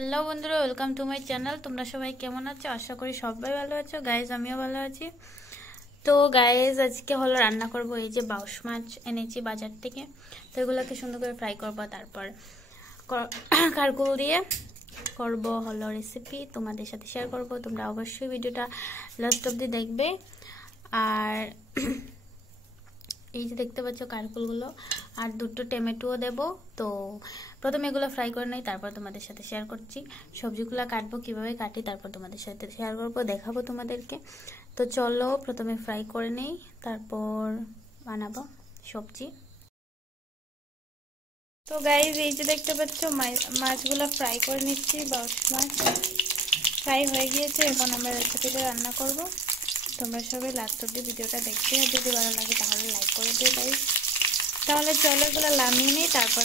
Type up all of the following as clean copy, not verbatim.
Hello বন্ধুরা, welcome to my channel. তোমরা সবাই কেমন আছো? আশা করি সবাই ভালো আছো। গাইজ, আমিও ভালো আছি। তো গাইজ, আজকে হলো রান্না করব। এই যে বাউশ মাছ এনেছি বাজার থেকে, তো এগুলোকে সুন্দর করে ফ্রাই করবো। তারপর কারকুল দিয়ে করব হলো রেসিপি, তোমাদের সাথে শেয়ার করব। তোমরা অবশ্যই ভিডিওটা লাস্ট অবধি দেখবে। আর এই যে দেখতে পাচ্ছ কারকুলগুলো, আর দুটো টমেটোও দেব। তো প্রথমে এগুলো ফ্রাই করে নেই, তারপর তোমাদের সাথে শেয়ার করছি। সবজিগুলো কাটবো, কিভাবে কাটি তারপর তোমাদের সাথে শেয়ার করবো, দেখাবো তোমাদেরকে। তো চলো প্রথমে ফ্রাই করে নেই, তারপর বানাবো সবজি। তো গাইজ, এই যে দেখতে পাচ্ছ মাছগুলো ফ্রাই করে নিচ্ছি। বাউশ মাছ ফ্রাই হয়ে গিয়েছে, এখন আমরা রেসিপিটা রান্না করব। তোমরা সবাই লাস্ট অব্দি ভিডিওটা দেখতে, আর যদি ভালো লাগে তাহলে লাইক করে দিও গাইজ। তাহলে চলো এগুলো নামিয়ে নিই, তারপর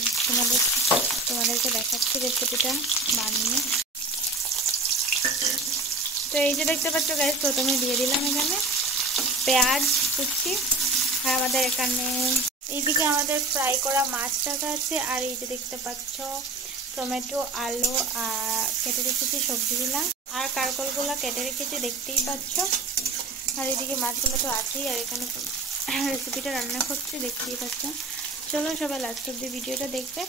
তোমাদেরকে দেখাচ্ছি রেসিপিটা বানিয়ে। তো এই যে দেখতে পাচ্ছ গাইজ, প্রথমে দিয়ে দিলাম এখানে পেঁয়াজ কুচি। আর আমাদের এখানে এইদিকে আমাদের ফ্রাই করা মাছ রাখা আছে। আর এই যে দেখতে পাচ্ছ টমেটো, আলু আর কেটে রেখেছি সবজিগুলা, আর কারকলগুলো কেটে রেখেছি, দেখতেই পাচ্ছ। আর এদিকে মাছগুলো তো আছেই, আর এখানে রেসিপিটা রান্না করছি, দেখতেই পাচ্ছ। চলো সবাই লাস্ট অব্দি ভিডিওটা দেখবে।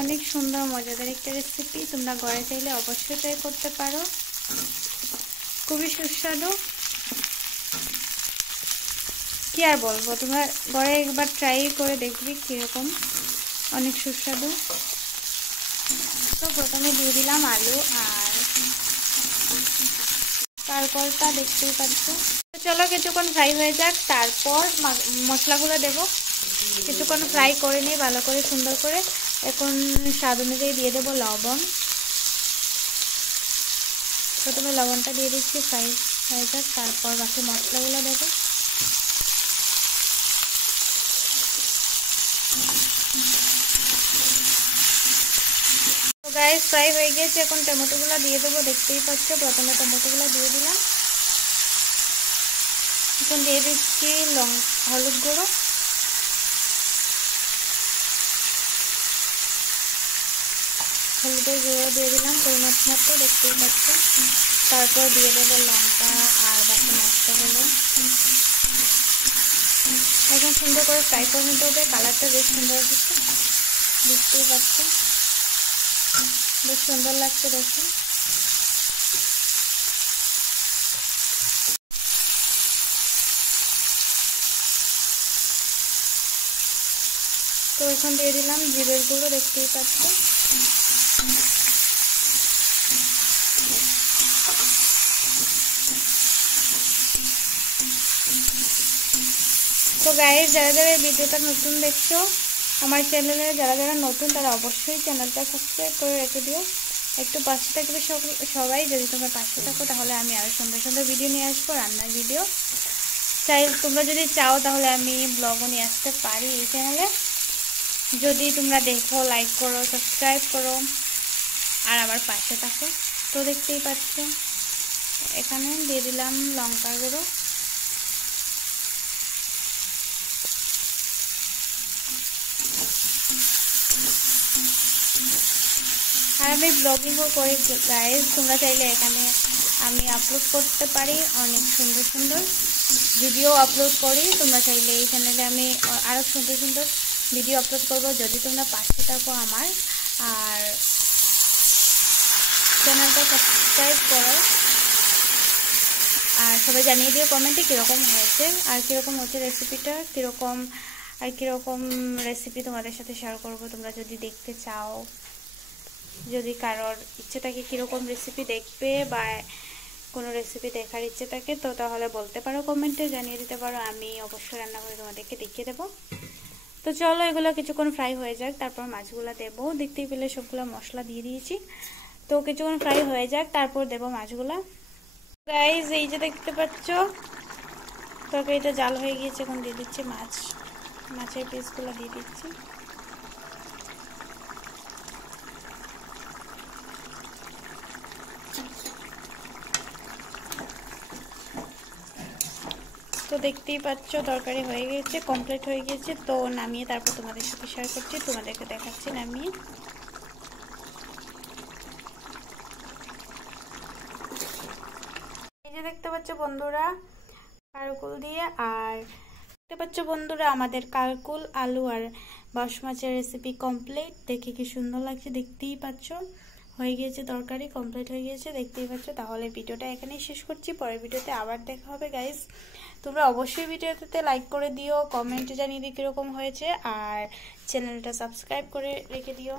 অনেক সুন্দর মজাদার একটা রেসিপি, তোমরা ঘরে চাইলে অবশ্যই ট্রাই করতে পারো, খুবই সুস্বাদু। কি আর বলবো, তোমরা ঘরে একবার ট্রাই করে দেখবি কিরকম, অনেক সুস্বাদু। তো প্রথমে দিয়ে দিলাম আলু আর কারকলটা, দেখতেই পাচ্ছ। তো চলো কিছুক্ষণ ফ্রাই হয়ে যাক, তারপর মশলাগুলো দেব। কিছুক্ষণ ফ্রাই করে নিই ভালো করে, সুন্দর করে। এখন স্বাদ অনুযায়ী দিয়ে দেবো লবণ। প্রথমে লবণটা দিয়ে দিচ্ছি, ফ্রাই হয়ে যাক, তারপর বাকি মশলাগুলো দেবো। তো গাইস, ফ্রাই হয়ে গেছে, এখন টমেটোগুলো দিয়ে দেবো, দেখতেই পাচ্ছ। প্রথমে টমেটোগুলো দিয়ে দিলাম, এখন দিয়ে দিচ্ছি হলুদ গুঁড়ো, হলুদের গুঁড়ো দিয়ে দিলাম পরিমাণ মতো, দেখতেই পাচ্ছ। তারপর দিয়ে দেবো লঙ্কা আর বাকি মশলাগুলো। এখন সুন্দর করে ফ্রাই করে নিতে হবে, কালারটা বেশ সুন্দর হচ্ছে, দেখতেই পাচ্ছ, বেশ সুন্দর লাগছে দেখে। তো এখন দিয়ে দিলাম জিরের গুঁড়ো, দেখতেই পাচ্ছ। তো গাইস, যারা যারা এই ভিডিওটা নতুন দেখছো আমার চ্যানেলে, যারা যারা নতুন তারা অবশ্যই চ্যানেলটা সাবস্ক্রাইব করে রেখে দিও। একটু পাশে থাকবে সবাই, যদি তোমরা পাশে থাকো তাহলে আমি আরও সুন্দর সুন্দর ভিডিও নিয়ে আসবো, রান্নার ভিডিও। তোমরা যদি চাও তাহলে আমি ব্লগও নিয়ে আসতে পারি এই চ্যানেলে, যদি তোমরা দেখো, লাইক করো, সাবস্ক্রাইব করো আর আমার পাশে থাকো। তো দেখতেই পাচ্ছ, এখানে দিয়ে দিলাম লঙ্কার গুঁড়ো। আর আমি ব্লগিংও করি গাইজ, তোমরা চাইলে এখানে আমি আপলোড করতে পারি, অনেক সুন্দর সুন্দর ভিডিও আপলোড করি। তোমরা চাইলে এই চ্যানেলে আমি আরও সুন্দর সুন্দর ভিডিও আপলোড করবো, যদি তোমরা পাশে থাকো আমার, আর চ্যানেলটা সাবস্ক্রাইব করো। আর সবাই জানিয়ে দিও কমেন্টে কীরকম হয়েছে, আর কীরকম হচ্ছে রেসিপিটা, কীরকম আর কীরকম রেসিপি তোমাদের সাথে শেয়ার করব। তোমরা যদি দেখতে চাও, যদি কারোর ইচ্ছে থাকে কীরকম রেসিপি দেখবে বা কোনো রেসিপি দেখার ইচ্ছে থাকে, তো তাহলে বলতে পারো, কমেন্টে জানিয়ে দিতে পারো, আমি অবশ্যই রান্না করে তোমাদেরকে দেখিয়ে দেবো। তো চলো এগুলো কিছুক্ষণ ফ্রাই হয়ে যাক, তারপর মাছগুলো দেবো। দেখতেই পেলে সবগুলো মশলা দিয়ে দিয়েছি, তো কিছুক্ষণ ফ্রাই হয়ে যাক, তারপর দেবো মাছগুলা। গাইজ, এই যে দেখতে পাচ্ছ তরকারিটা জাল হয়ে গিয়েছে, এখন দিয়ে দিচ্ছি মাছের পিসগুলো দিয়ে দিচ্ছি। তো দেখতেই পাচ্ছ তরকারি হয়ে গেছে, কমপ্লিট হয়ে গেছে। তো নামিয়ে তারপর তোমাদের সাথে শেয়ার করছি, তোমাদেরকে দেখাচ্ছি নামিয়ে। এই যে দেখতে পাচ্ছ বন্ধুরা কারকুল দিয়ে, আর দেখতে পাচ্ছ বন্ধুরা আমাদের কারকুল আলু আর বাঁশ মাছের রেসিপি কমপ্লিট। দেখে কি সুন্দর লাগছে, দেখতেই পাচ্ছ হয়ে গিয়েছে, তরকারি কমপ্লিট হয়ে গিয়েছে, দেখতেই পাচ্ছ। তাহলে ভিডিওটা এখানেই শেষ করছি, পরের ভিডিওতে আবার দেখা হবে গাইস। তোমরা অবশ্যই ভিডিওতে লাইক করে দিও, কমেন্টে জানিয়ে দিও কীরকম হয়েছে, আর চ্যানেলটা সাবস্ক্রাইব করে রেখে দিও।